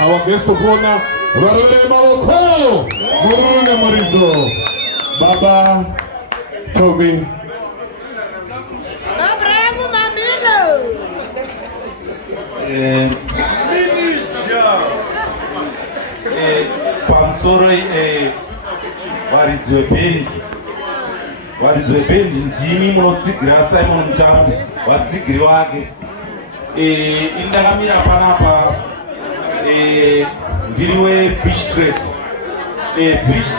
our guest of honor, Varole Maroko, Muruna Marizo, Baba, Tommy. Abramo Mamilo. Pamusoro varidzwe bendi ndimi munotsigira Simon Mutambi vatsigiri wake. Indakamira panapa ndiriwe Beach Trade. Beach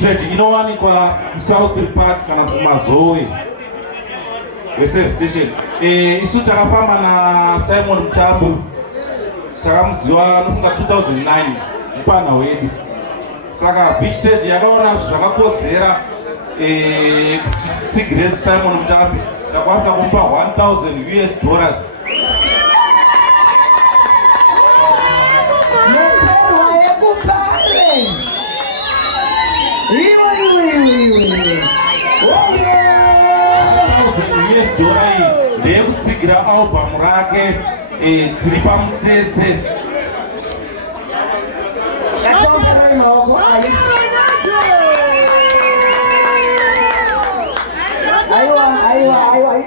Trade inowanikwa South Park kana kumazoe Reserve Station. Isu takafamba na Simon Mutambi takamuziva nokunga 2009 mupana wedu. Saka Beach Trade yakaona zvakakodzera kuti tsigire Simon Mutambi takwanisa kumupa $1,000. $1,000 ndeyekutsigira album rake tiri pamutsetse.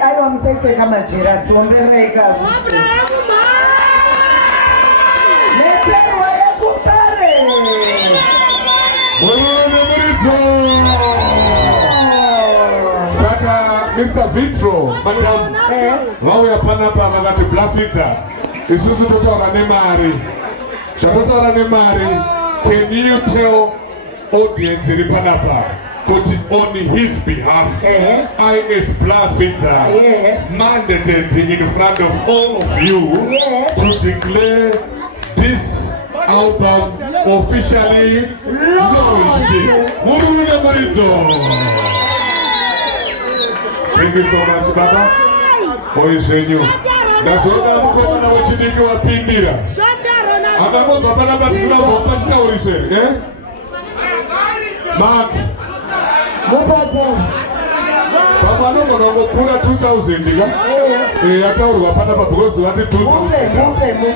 Aiwa msetse kama jira siombereka Neterwa yakupare Saka Mr. Vitro, madam, wawe apana pa magati Blafita. Isusu totaura nemari. Shatotaura nemari. Can you tell audience ripanapa put on his behalf? I as Blafita mandated in front of all of you to declare this album officially launched. Muruna Marizo. Thank you so much, Baba. Oishenyu. Nasoda mukona wachidiki wapimbira. Amamo baba na batsira bopashita oise, Mark. Mupazo. Baba no mono kula 2000 ga. Ataurwa pana pa because wati 2000. Mupe.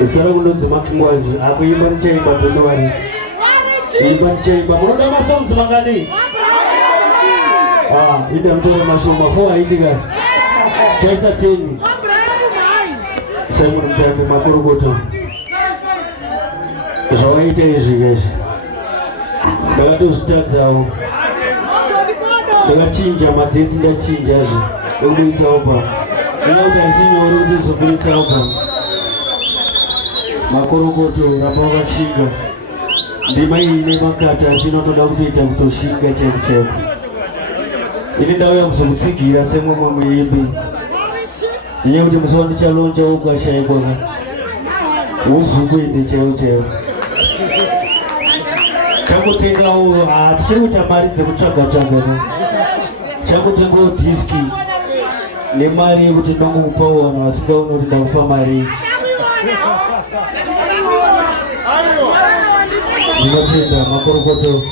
Istara kundonzi makingwazi akuimba nichaimba tondowani imba nichaimba munoda masongs mangani ida mtore mashoma 4 aitika chaisa 10 Simon Mutambi makurukoto zvawaita izvi keshe ndakatozvitadzawo ndakachinja madhetsi ndachinjazve ekubuditsa album ndinauti haisinyore kuti zobuditsa album makorokoto ramba wakashinga ndima iyi ine makata asi inotoda kutoita kutoshinga chaipo. Ini ndauya kuzokutsigira semumwe muimbi iye kuti musi wandichalonja ukwashaikwa uzukuende chaiwo chakutengawo tichiri kuita mari dzekutsvaga chakutengawo diski nemari yekuti ndongokupawo vanhu vasingaona kuti ndakupa mari. Ndinotenda makorokoto